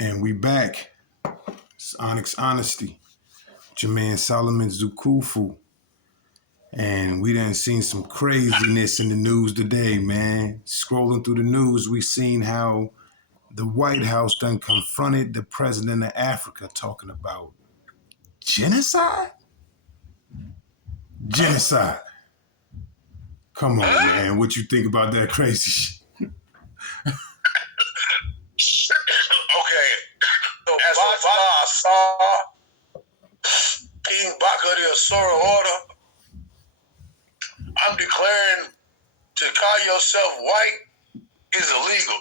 And we back. It's Onyx Honesty. With your man Solomon ZON'KUFU. And we done seen some craziness in the news today, man. Scrolling through the news, we seen how the White House done confronted the president of Africa talking about genocide? Genocide. Come on, man. What you think about that crazy shit? Okay. So as I saw King Baka the Asura order, I'm declaring to call yourself white is illegal.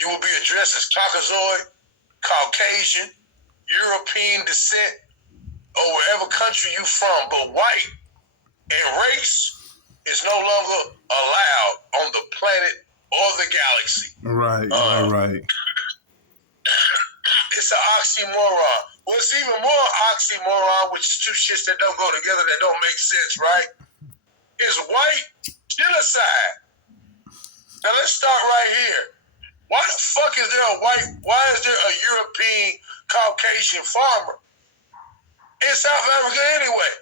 You will be addressed as Caucasoid, Caucasian, European descent, or wherever country you from, but white and race is no longer allowed on the planet or the galaxy. Right. It's an oxymoron. What's even more oxymoron, which is two shits that don't go together, that don't make sense, right? Is white genocide. Now let's start right here. Why the fuck is there why is there a European Caucasian farmer in South Africa anyway?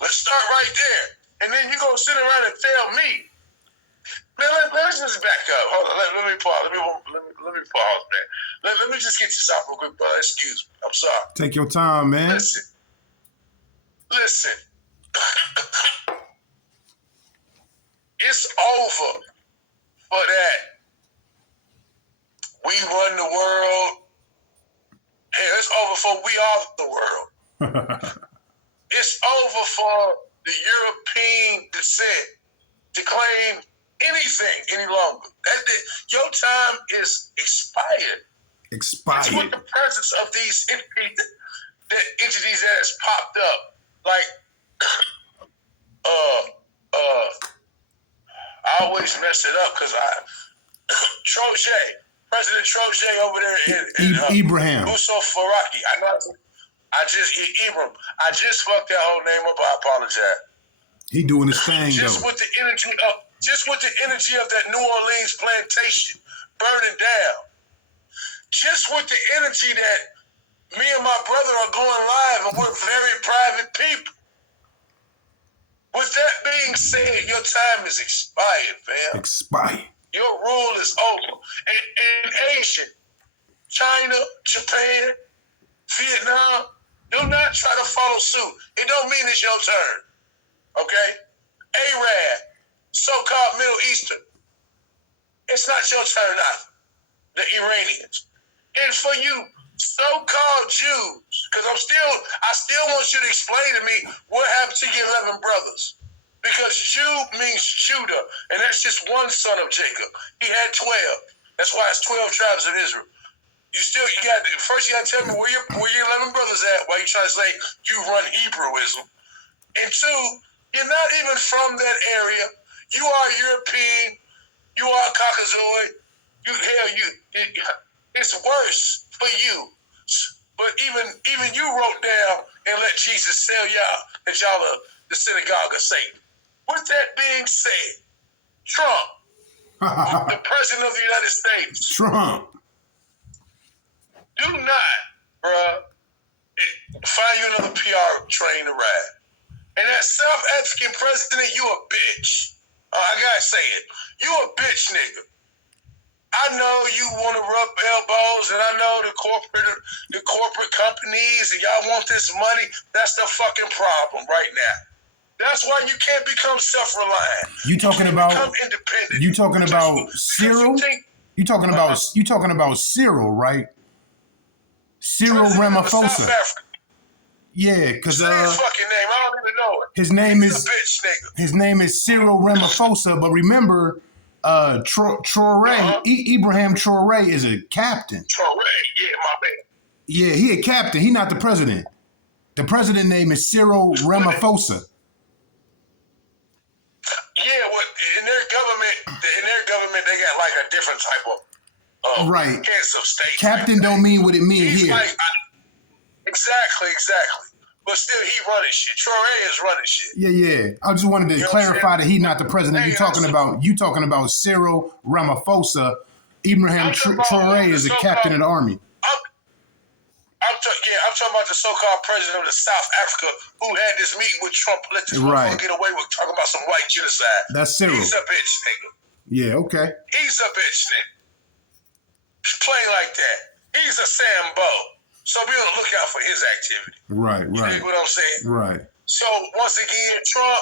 Let's start right there. And then you're going to sit around and tell me, man, let's just back up. Hold on, let me pause. Let me pause, man. Let me just get this off real quick, brother. Excuse me. I'm sorry. Take your time, man. Listen. It's over for that. We run the world. Hell, it's over for we are the world. It's over for the European descent to claim anything any longer. Your time is expired. It's with the presence of these entities that has popped up. Like, I always mess it up because President Troche over there in Ibrahim. Muso Faraki. I just fucked that whole name up. I apologize. He doing his thing just though. With the energy of that New Orleans plantation burning down. Just with the energy that me and my brother are going live and we're very private people. With that being said, your time is expired, fam. Expired. Your rule is over. And Asian, China, Japan, Vietnam, do not try to follow suit. It don't mean it's your turn. Okay? Arab, so-called Middle Eastern, it's not your turn either. The Iranians. And for you so-called Jews, because I still want you to explain to me what happened to your 11 brothers. Because Jew means Judah, and that's just one son of Jacob. He had 12. That's why it's 12 tribes of Israel. You gotta tell me where your 11 brothers at while you trying to say you run Hebrewism. And two, you're not even from that area. You are European. You are Caucasoid. It's worse for you. But even you wrote down and let Jesus tell y'all that y'all are the synagogue of Satan. With that being said, Trump, the president of the United States. Trump. Do not, bruh, find you another PR train to ride. And that South African president, you a bitch. I gotta say it. You a bitch, nigga. I know you want to rub elbows, and I know the corporate companies, and y'all want this money. That's the fucking problem right now. That's why you can't become self-reliant. You talking about become independent. You talking about Cyril? You talking about Cyril, right? Cyril Ramaphosa. Yeah, because say his fucking name. I don't even know it. His name He's is a bitch, nigga. His name is Cyril Ramaphosa, but remember, Traore, Ibrahim Traore is a captain. Traore, yeah, my man. Yeah, he a captain. He not the president. The president name is Cyril Ramaphosa. Yeah, in their government, they got like a different type of right. heads of state. Captain don't mean what it means here. Like, exactly. But still, he running shit. Traore is running shit. Yeah. I just wanted to clarify that he's not the president. You talking about Cyril Ramaphosa, Ibrahim I'm talking about Traore who the is a captain so-called. of the army. I'm talking about the so-called president of the South Africa who had this meeting with Trump. Let this Right. motherfucker get away with talking about some white genocide. That's Cyril. He's a bitch nigga. Yeah, okay. He's a bitch nigga. Plain like that. He's a Sambo. So be on the lookout for his activity. Right, You right. dig what I'm saying? Right. So once again, Trump,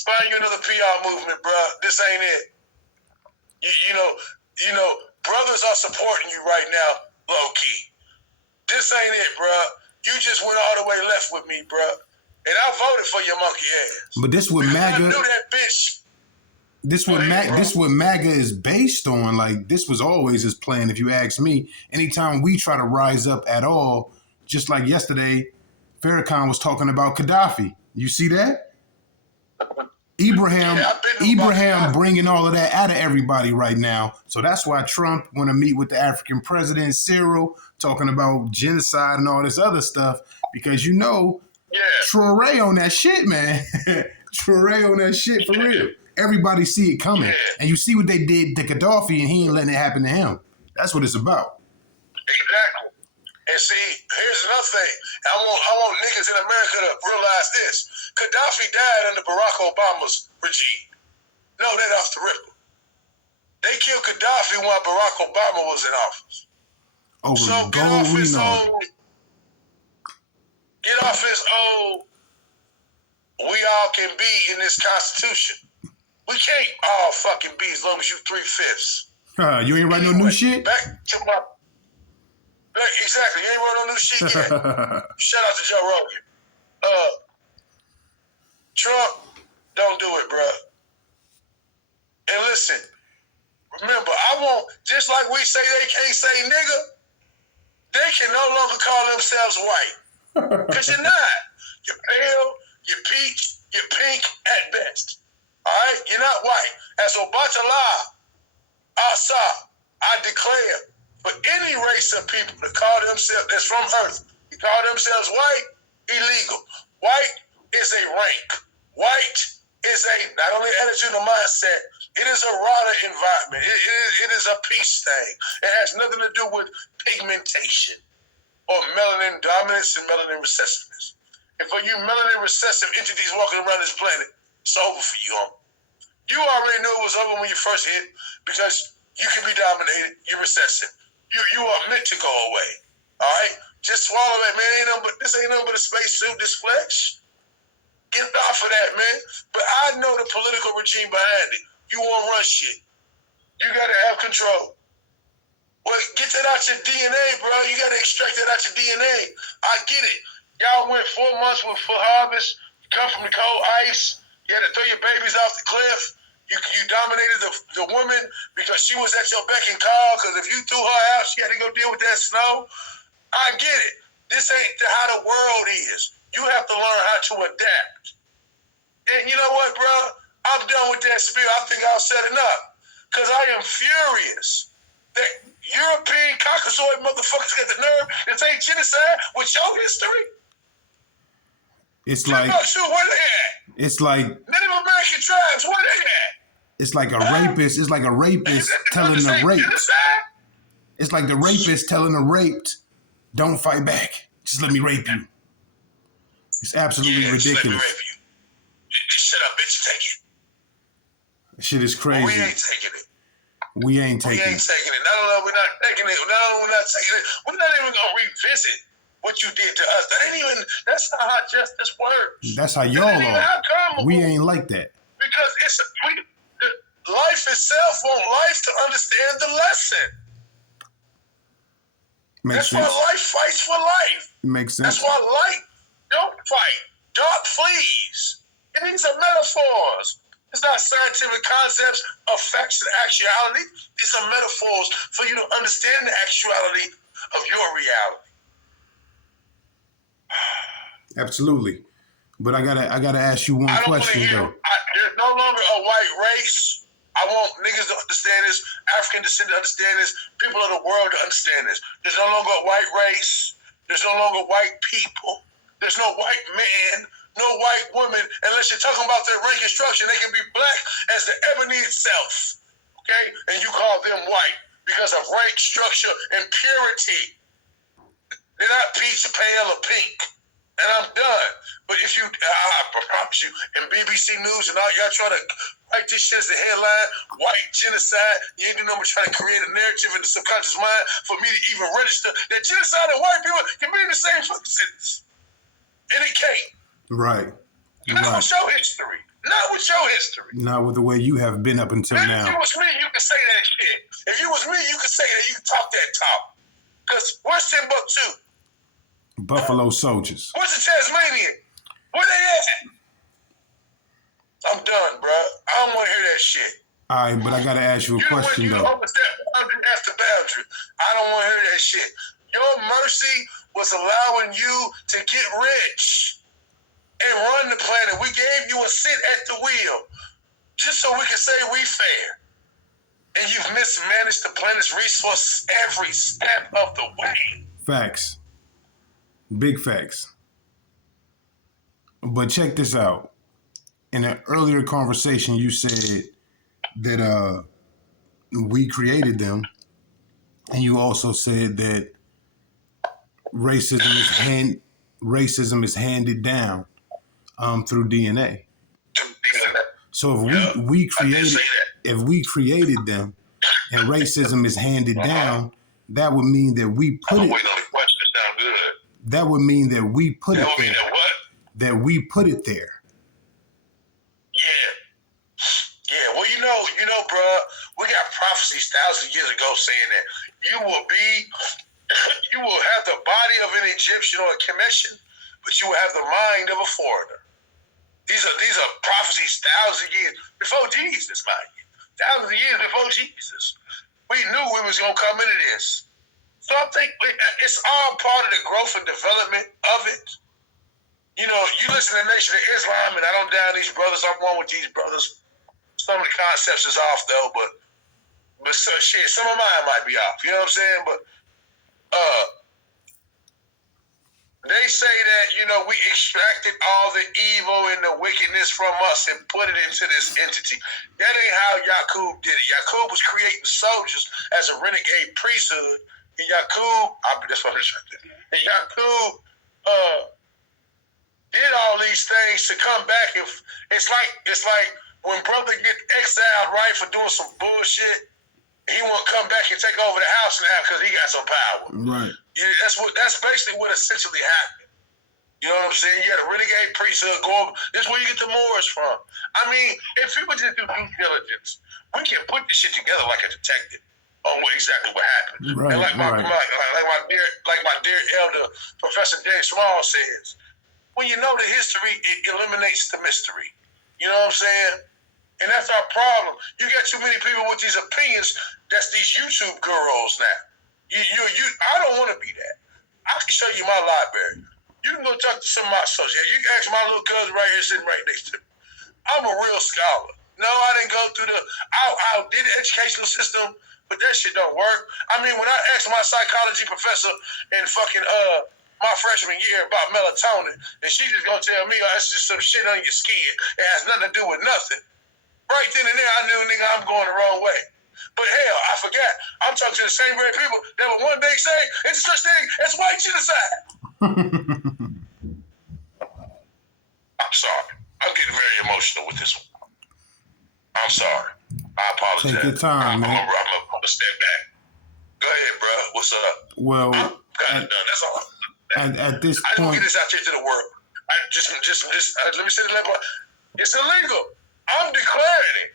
find you another PR movement, bro. This ain't it. You know, brothers are supporting you right now, low key. This ain't it, bro. You just went all the way left with me, bro. And I voted for your monkey ass. But this what Because I MAGA. knew that bitch. This what MAGA is based on. Like, this was always his plan, if you ask me. Anytime we try to rise up at all, just like yesterday, Farrakhan was talking about Gaddafi. You see that? Ibrahim bringing all of that out of everybody right now. So that's why Trump want to meet with the African president, Cyril, talking about genocide and all this other stuff. Because Traore on that shit, man. Traore on that shit for real. Everybody see it coming. Yeah. And you see what they did to Gaddafi, and he ain't letting it happen to him. That's what it's about. Exactly. And see, here's another thing. I want niggas in America to realize this. Gaddafi died under Barack Obama's regime. Know that off the ripper. They killed Gaddafi while Barack Obama was in office. So get off his old, we all can be in this Constitution. We can't all fucking be as long as you 3/5. You ain't writing no new shit? Exactly. You ain't wrote no new shit yet. Shout out to Joe Rogan. Trump, don't do it, bro. And listen, remember, just like we say they can't say nigga, they can no longer call themselves white. Because you're not. You're pale, you're peach, you're pink at best. All right? You're not white. As Obatala Asa, I declare, for any race of people to call themselves, that's from Earth, to call themselves white, illegal. White is a rank. White is not only attitude and mindset, it is a rata environment. It is a peace thing. It has nothing to do with pigmentation or melanin dominance and melanin recessiveness. And for you melanin recessive entities walking around this planet, it's over for you, homie. You already knew it was over when you first hit because you can be dominated. You're recessive. You are meant to go away. All right? Just swallow it, man. This ain't nothing but a spacesuit, this flesh. Get off of that, man. But I know the political regime behind it. You won't run shit. You got to have control. Well, get that out your DNA, bro. You got to extract that out your DNA. I get it. Y'all went 4 months for harvest. You come from the cold ice. You had to throw your babies off the cliff. You dominated the woman because she was at your beck and call, because if you threw her out, she had to go deal with that snow. I get it. This ain't how the world is. You have to learn how to adapt. And you know what, bro? I'm done with that spiel. I think I'll set it up. Because I am furious that European Caucasoid motherfuckers got the nerve to say genocide with your history. It's like, where they at? It's like Native American tribes, where they at? It's like a rapist. It's like a rapist telling the raped. It's like the rapist telling the raped, "Don't fight back. Just let me rape you." It's absolutely ridiculous. Let me rape you. Shut up, bitch. Take it. Shit is crazy. We ain't taking it. We ain't taking it. No, we're not taking it. No, we're not taking it. We're not even gonna revisit what you did to us. That's not how justice works. That's how y'all are. We ain't like that. Because life itself wants life to understand the lesson. That's why life fights for life. Makes sense. That's why light don't fight. Dark flees. And these are metaphors. It's not scientific concepts of facts and actuality. These are metaphors for you to understand the actuality of your reality. Absolutely. But I gotta ask you one question though. There's no longer a white race. I want niggas to understand this, African descendant to understand this, people of the world to understand this. There's no longer a white race. There's no longer white people. There's no white man, no white woman. Unless you're talking about their rank and structure, they can be black as the ebony itself. okay? And you call them white because of rank, structure, and purity. They're not peach, pale, or pink. And I'm done. But if you, I promise you, in BBC News and all, y'all try to write this shit as a headline, white genocide, you ain't do nothing but try to create a narrative in the subconscious mind for me to even register that genocide and white people can be in the same fucking sentence. And it can't. Right. Not with your history. Not with your history. Not with the way you have been up until now. If you was me, you could say that shit. If you was me, you could say that. You could talk that talk. Because where's Timbuktu? Buffalo Soldiers. Where's the Tasmanian? Where they at? I'm done, bro. I don't want to hear that shit. All right, but I got to ask you a question, though. You overstep boundary after boundary. I don't want to hear that shit. Your mercy was allowing you to get rich and run the planet. We gave you a sit at the wheel just so we can say we fair. And you've mismanaged the planet's resources every step of the way. Facts. Big facts. But check this out. In an earlier conversation, you said that we created them, and you also said that racism is handed down through DNA. So if we created them, and racism is handed down, that would mean that we put it. That would mean that we put it there. That we put it there. Yeah. Well, you know, bro, we got prophecies thousands of years ago saying that you will have the body of an Egyptian or a Commission, but you will have the mind of a foreigner. These are prophecies thousands of years before Jesus, mind you. Thousands of years before Jesus. We knew we was gonna come into this. So I think it's all part of the growth and development of it. You know, you listen to Nation of Islam, and I don't down these brothers. I'm one with these brothers. Some of the concepts is off, though, but so, shit, some of mine might be off. You know what I'm saying? But they say that, you know, we extracted all the evil and the wickedness from us and put it into this entity. That ain't how Yaqub did it. Yaqub was creating soldiers as a renegade priesthood. And that's what I'm trying to do. And Yaqub did all these things to come back. If it's like when brother get exiled, right, for doing some bullshit, he won't come back and take over the house now because he got some power. Right. Yeah, that's basically what essentially happened. You know what I'm saying? You had a renegade priesthood go over. This is where you get the Moors from. I mean, if people just do due diligence, we can put this shit together like a detective on exactly what happened. Right, and like my dear elder Professor James Small says, when you know the history, it eliminates the mystery. You know what I'm saying? And that's our problem. You got too many people with these opinions. That's these YouTube gurus now. I don't want to be that. I can show you my library. You can go talk to some of my associates. You can ask my little cousin right here sitting right next to me. I'm a real scholar. No, I didn't go through I did the educational system, but that shit don't work. I mean, when I asked my psychology professor in fucking my freshman year about melatonin, and she just gonna tell me, oh, it's just some shit on your skin. It has nothing to do with nothing. Right then and there, I knew, nigga, I'm going the wrong way. But hell, I forgot. I'm talking to the same very people that would one day say it's such thing as white genocide. I'm sorry. I'm getting very emotional with this one. I'm sorry. I apologize. Take your time, man. I'm gonna step back. Go ahead, bro. What's up? Well, I'm kind of done. That's all. At this I just want to point, get this out here to the world. Let me say the level. It's illegal. I'm declaring it.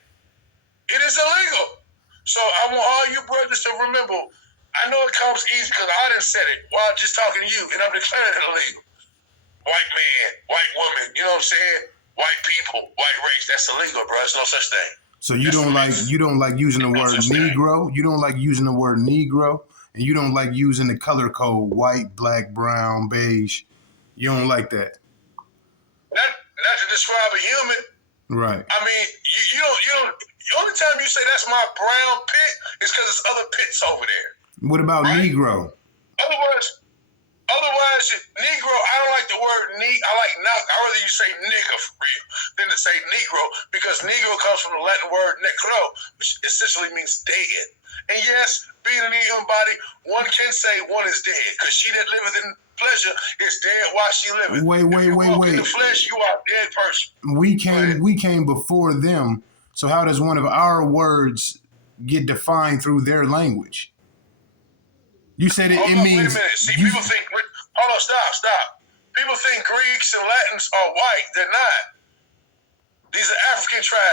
It is illegal. So I want all you brothers to remember, I know it comes easy because I done said it while just talking to you, and I'm declaring it illegal. White man, white woman, you know what I'm saying? White people, white race, that's illegal, bro. There's no such thing. so you don't like using the word Negro. You don't like using the word Negro, and you don't like using the color code white, black, brown, beige. You don't like that. Not to describe a human. Right. I mean, you don't. The only time you say that's my brown pit is because there's other pits over there. What about right? Negro? Otherwise, Negro. I don't like the word I like not. I rather you say nigga for real. than to say Negro, because Negro comes from the Latin word necro, which essentially means dead. And yes, being in a human body, one can say one is dead, because she that liveth in pleasure is dead while she liveth. Wait. In the flesh, you are a dead person. We came before them. So how does one of our words get defined through their language? You said it Hold up, means. wait a minute. See, people think. Hold on, stop. People think Greeks and Latins are white. They're not. These are African tribes.